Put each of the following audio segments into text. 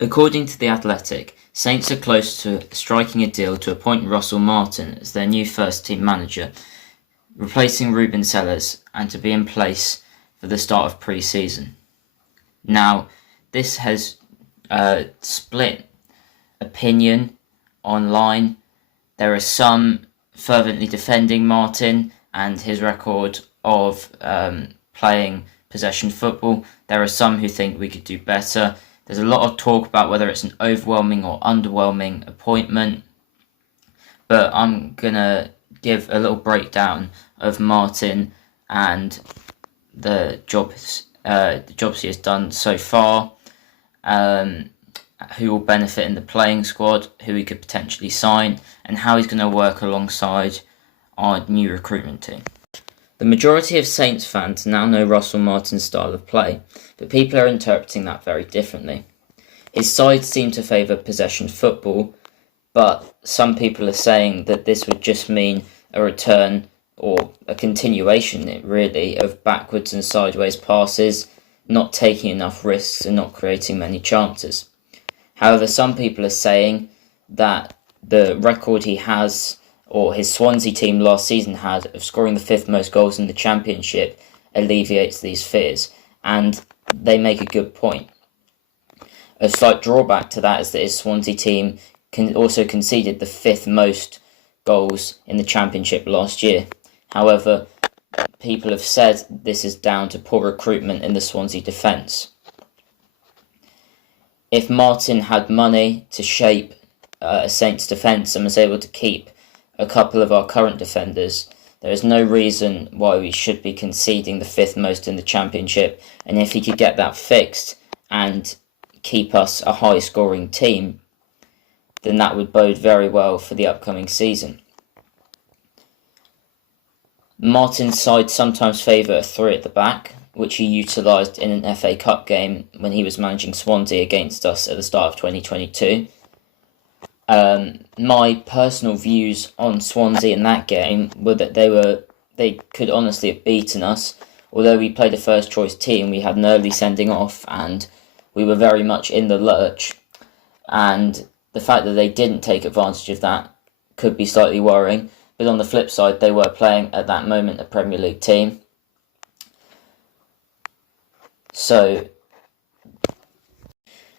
According to The Athletic, Saints are close to striking a deal to appoint Russell Martin as their new first-team manager, replacing Ruben Sellers, and to be in place for the start of pre-season. Now, this has split opinion online. There are some fervently defending Martin and his record of playing possession football. There are some who think we could do better. There's a lot of talk about whether it's an overwhelming or underwhelming appointment, but I'm going to give a little breakdown of Martin and the jobs he has done so far, who will benefit in the playing squad, who he could potentially sign, and how he's going to work alongside our new recruitment team. The majority of Saints fans now know Russell Martin's style of play, but people are interpreting that very differently. His side seem to favour possession football, but some people are saying that this would just mean a return or a continuation, really, of backwards and sideways passes, not taking enough risks and not creating many chances. However, some people are saying that the record he has, or his Swansea team last season had, of scoring the 5th most goals in the Championship alleviates these fears, and they make a good point. A slight drawback to that is that his Swansea team also conceded the 5th most goals in the Championship last year. However, people have said this is down to poor recruitment in the Swansea defence. If Martin had money to shape a Saints defence and was able to keep a couple of our current defenders, there is no reason why we should be conceding the 5th most in the Championship, and if he could get that fixed and keep us a high scoring team, then that would bode very well for the upcoming season. Martin's side sometimes favour a 3 at the back, which he utilised in an FA Cup game when he was managing Swansea against us at the start of 2022. My personal views on Swansea in that game were that they could honestly have beaten us. Although we played a first choice team, we had an early sending off and we were very much in the lurch. And the fact that they didn't take advantage of that could be slightly worrying. But on the flip side, they were playing at that moment a Premier League team. So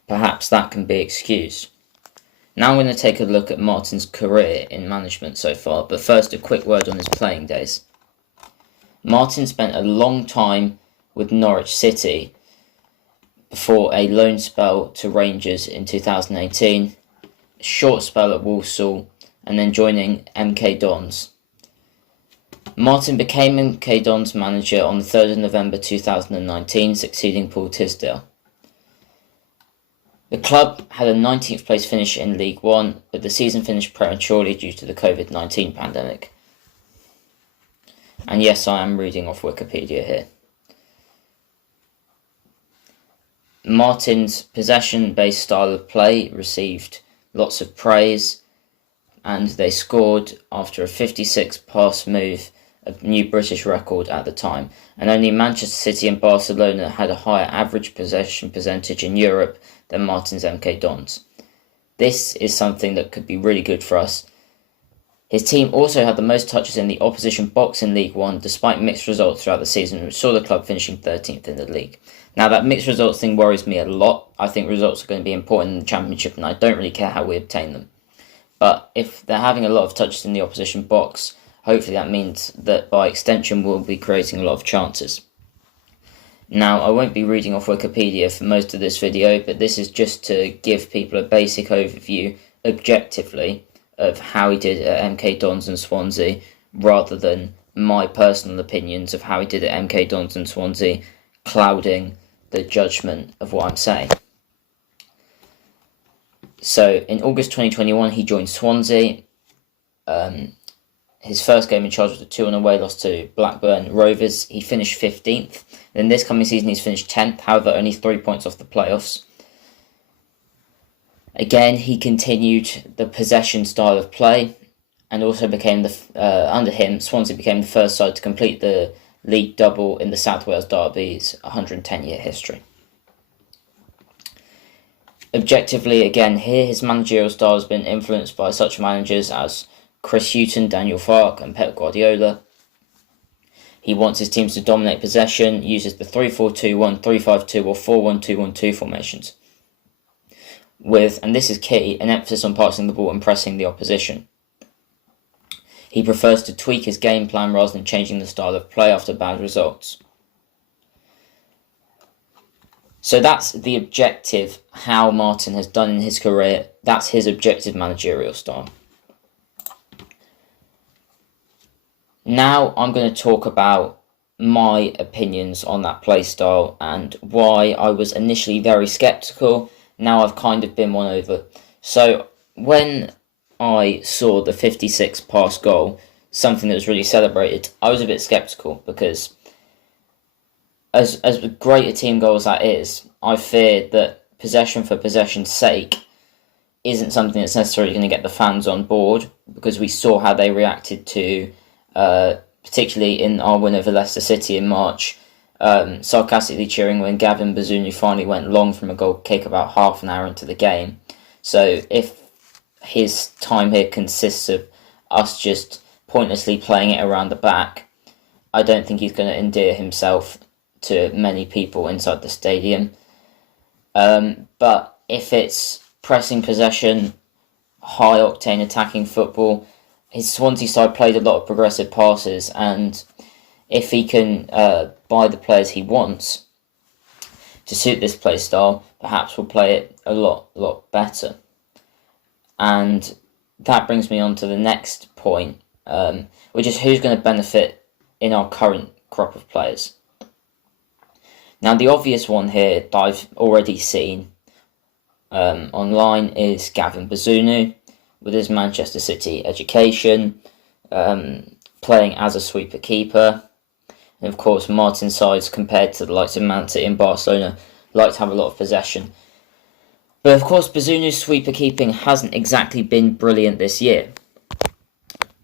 perhaps that can be excused. Now I'm going to take a look at Martin's career in management so far, but first a quick word on his playing days. Martin spent a long time with Norwich City before a loan spell to Rangers in 2018, a short spell at Walsall, and then joining MK Dons. Martin became MK Dons manager on the 3rd of November 2019, succeeding Paul Tisdale. The club had a 19th place finish in League One, but the season finished prematurely due to the COVID-19 pandemic. And yes, I am reading off Wikipedia here. Martin's possession-based style of play received lots of praise, and they scored after a 56 pass move, a new British record at the time, and only Manchester City and Barcelona had a higher average possession percentage in Europe than Martin's MK Dons. This is something that could be really good for us. His team also had the most touches in the opposition box in League One, despite mixed results throughout the season, which saw the club finishing 13th in the league. Now, that mixed results thing worries me a lot. I think results are going to be important in the Championship, and I don't really care how we obtain them. But if they're having a lot of touches in the opposition box, hopefully that means that by extension we'll be creating a lot of chances. Now, I won't be reading off Wikipedia for most of this video, but this is just to give people a basic overview, objectively, of how he did at MK Dons and Swansea, rather than my personal opinions of how he did at MK Dons and Swansea clouding the judgment of what I'm saying. So, in August 2021, he joined Swansea. His first game in charge was a 2-1 away loss to Blackburn Rovers. He finished 15th. Then this coming season he's finished 10th, however only 3 points off the playoffs. Again, he continued the possession style of play and also became under him, Swansea became the first side to complete the league double in the South Wales Derby's 110-year history. Objectively, again, here his managerial style has been influenced by such managers as Chris Hughton, Daniel Farke, and Pep Guardiola. He wants his teams to dominate possession, uses the 3-4-2-1, 3-5-2, or 4-1-2-1-2 formations. With, and this is key, an emphasis on passing the ball and pressing the opposition. He prefers to tweak his game plan rather than changing the style of play after bad results. So that's the objective, how Martin has done in his career. That's his objective managerial style. Now I'm going to talk about my opinions on that play style and why I was initially very sceptical. Now I've kind of been won over. So when I saw the 56 pass goal, something that was really celebrated, I was a bit sceptical because as great a team goal as that is, I feared that possession for possession's sake isn't something that's necessarily going to get the fans on board, because we saw how they reacted to, particularly in our win over Leicester City in March, sarcastically cheering when Gavin Bazunu finally went long from a goal kick about half an hour into the game. So if his time here consists of us just pointlessly playing it around the back, I don't think he's going to endear himself to many people inside the stadium. But if it's pressing possession, high-octane attacking football, his Swansea side played a lot of progressive passes, and if he can buy the players he wants to suit this play style, perhaps we'll play it a lot better. And that brings me on to the next point, which is who's going to benefit in our current crop of players. Now, the obvious one here that I've already seen online is Gavin Bazunu, with his Manchester City education, playing as a sweeper keeper. And of course, Martin's sides, compared to the likes of Man City and Barcelona, like to have a lot of possession. But of course, Bazunu's sweeper keeping hasn't exactly been brilliant this year.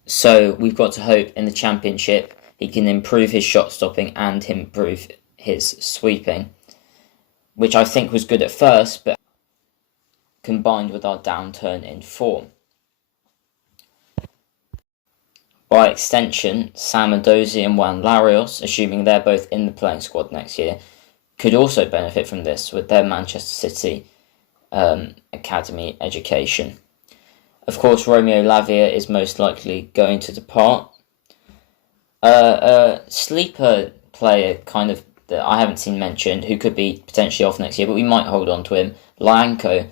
So we've got to hope in the Championship he can improve his shot stopping and improve his sweeping, which I think was good at first, but combined with our downturn in form. By extension, Sam Edozie and Juan Larios, assuming they're both in the playing squad next year, could also benefit from this with their Manchester City academy education. Of course, Romeo Lavia is most likely going to depart. A sleeper player kind of that I haven't seen mentioned, who could be potentially off next year, but we might hold on to him, Lyanco.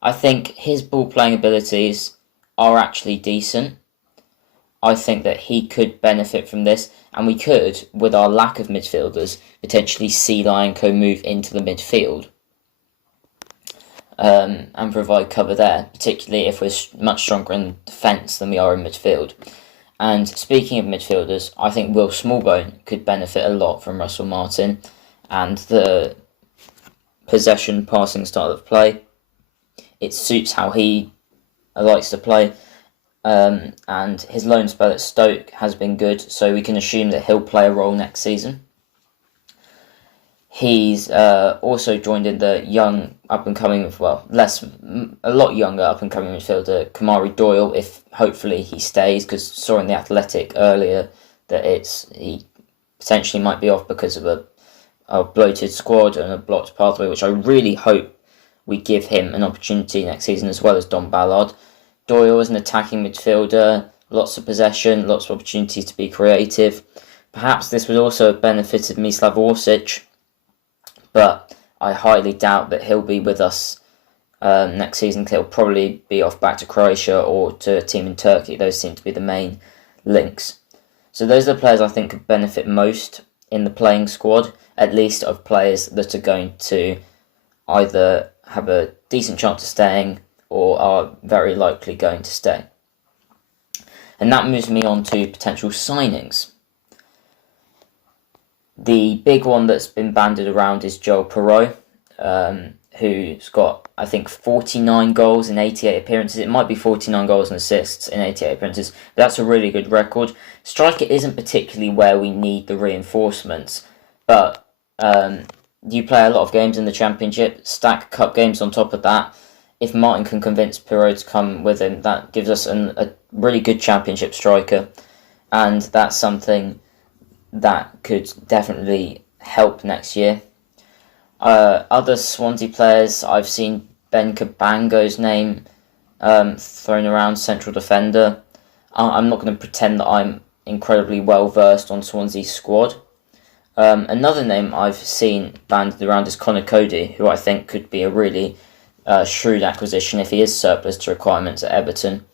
I think his ball-playing abilities are actually decent. I think that he could benefit from this, and we could, with our lack of midfielders, potentially see Lyanco move into the midfield and provide cover there, particularly if we're much stronger in defence than we are in midfield. And speaking of midfielders, I think Will Smallbone could benefit a lot from Russell Martin and the possession passing style of play. It suits how he likes to play. And his loan spell at Stoke has been good, so we can assume that he'll play a role next season. He's also joined in the young up-and-coming, a lot younger up-and-coming midfielder Kamari Doyle, if hopefully he stays, because saw in the Athletic earlier that he potentially might be off because of a bloated squad and a blocked pathway, which I really hope we give him an opportunity next season, as well as Don Ballard. Doyle is an attacking midfielder, lots of possession, lots of opportunities to be creative. Perhaps this would also have benefited Mislav Orsic, but I highly doubt that he'll be with us next season. He'll probably be off back to Croatia or to a team in Turkey. Those seem to be the main links. So those are the players I think could benefit most in the playing squad, at least of players that are going to either have a decent chance of staying or are very likely going to stay. And that moves me on to potential signings. The big one that's been bandied around is Joel Perreault, who's got, I think, 49 goals in 88 appearances. It might be 49 goals and assists in 88 appearances, but that's a really good record. Striker isn't particularly where we need the reinforcements, but you play a lot of games in the Championship, stack cup games on top of that. If Martin can convince Pirot to come with him, that gives us a really good Championship striker, and that's something that could definitely help next year. Other Swansea players, I've seen Ben Cabango's name thrown around, central defender. I'm not going to pretend that I'm incredibly well versed on Swansea's squad. Another name I've seen bandied around is Conor Cody, who I think could be a really shrewd acquisition if he is surplus to requirements at Everton.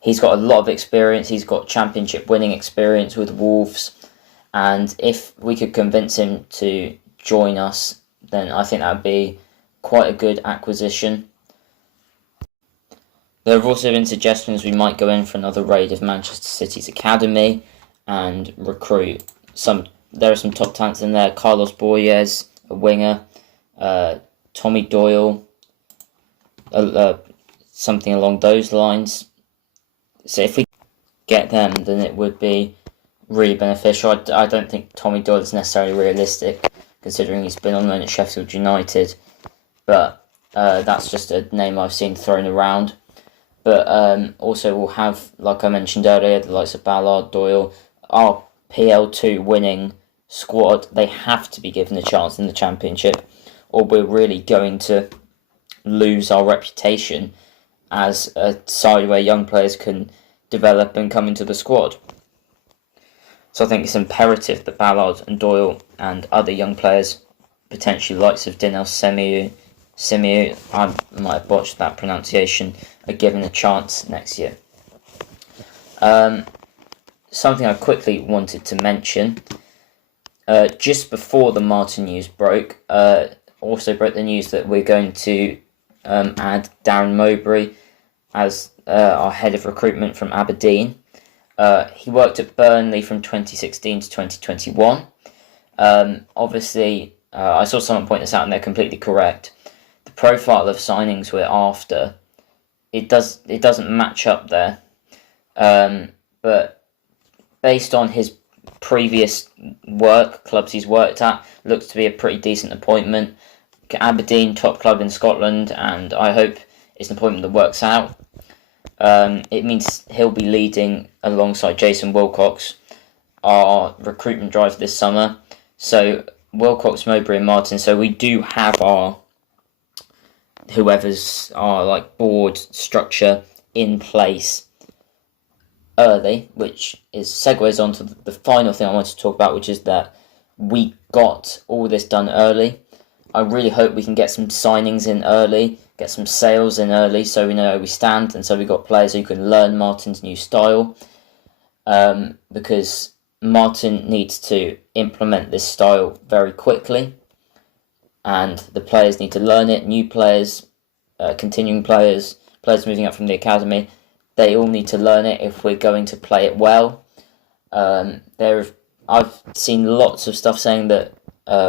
He's got a lot of experience, he's got Championship winning experience with Wolves, and if we could convince him to join us, then I think that would be quite a good acquisition. There have also been suggestions we might go in for another raid of Manchester City's academy and recruit some. There are some top talents in there: Carlos Boyes, a winger, Tommy Doyle, something along those lines. So if we get them, then it would be really beneficial. I don't think Tommy Doyle is necessarily realistic, considering he's been on loan at Sheffield United, but that's just a name I've seen thrown around. But also we'll have, like I mentioned earlier, the likes of Ballard, Doyle, our PL2 winning squad. They have to be given a chance in the Championship, or we're really going to lose our reputation as a side where young players can develop and come into the squad. So I think it's imperative that Ballard and Doyle and other young players, potentially likes of Dinel Simiu, I might have botched that pronunciation, are given a chance next year. Something I quickly wanted to mention, just before the Martin news broke, also broke the news that we're going to add Darren Mowbray as our head of recruitment from Aberdeen. He worked at Burnley from 2016 to 2021. Obviously, I saw someone point this out and they're completely correct. The profile of signings we're after, it doesn't match up there. But based on his previous work, clubs he's worked at, looks to be a pretty decent appointment. Aberdeen, top club in Scotland, and I hope it's an appointment that works out. It means he'll be leading alongside Jason Wilcox our recruitment drive this summer. So Wilcox, Mowbray and Martin. So we do have our whoever's our board structure in place early, which segues on to the final thing I wanted to talk about, which is that we got all this done early. I really hope we can get some signings in early, get some sales in early, so we know where we stand, and so we've got players who can learn Martin's new style, because Martin needs to implement this style very quickly, and the players need to learn it. New players, continuing players, players moving up from the academy, they all need to learn it if we're going to play it well. I've seen lots of stuff saying that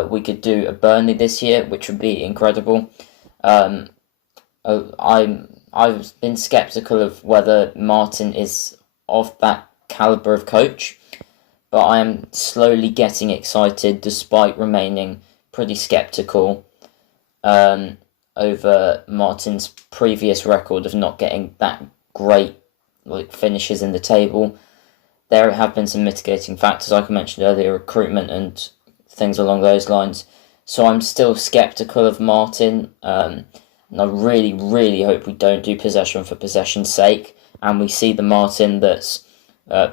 we could do a Burnley this year, which would be incredible. I've been sceptical of whether Martin is of that calibre of coach, but I am slowly getting excited despite remaining pretty sceptical over Martin's previous record of not getting that great finishes in the table. There have been some mitigating factors, like I mentioned earlier, recruitment and things along those lines. So I'm still sceptical of Martin, and I really, really hope we don't do possession for possession's sake, and we see the Martin that's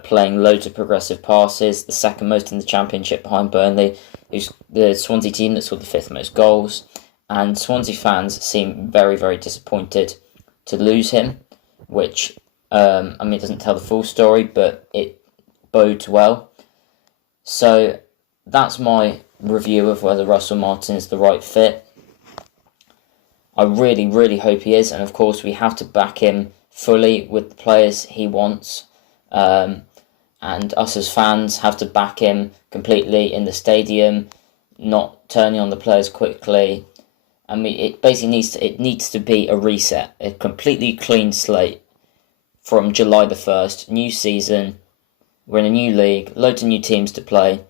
playing loads of progressive passes, the second most in the Championship behind Burnley, who's the Swansea team that scored the fifth most goals, and Swansea fans seem very, very disappointed to lose him, which, it doesn't tell the full story, but it bodes well. So that's my review of whether Russell Martin is the right fit. I really, really hope he is, and of course we have to back him fully with the players he wants, and us as fans have to back him completely in the stadium, not turning on the players quickly. It basically needs to be a reset, a completely clean slate from July the 1st, new season, we're in a new league, loads of new teams to play.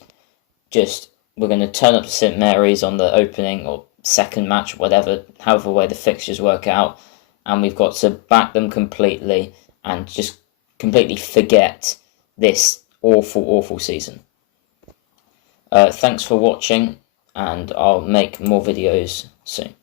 Just we're going to turn up to St Mary's on the opening or second match, whatever, however way the fixtures work out, and we've got to back them completely and just completely forget this awful season. Thanks for watching, and I'll make more videos soon.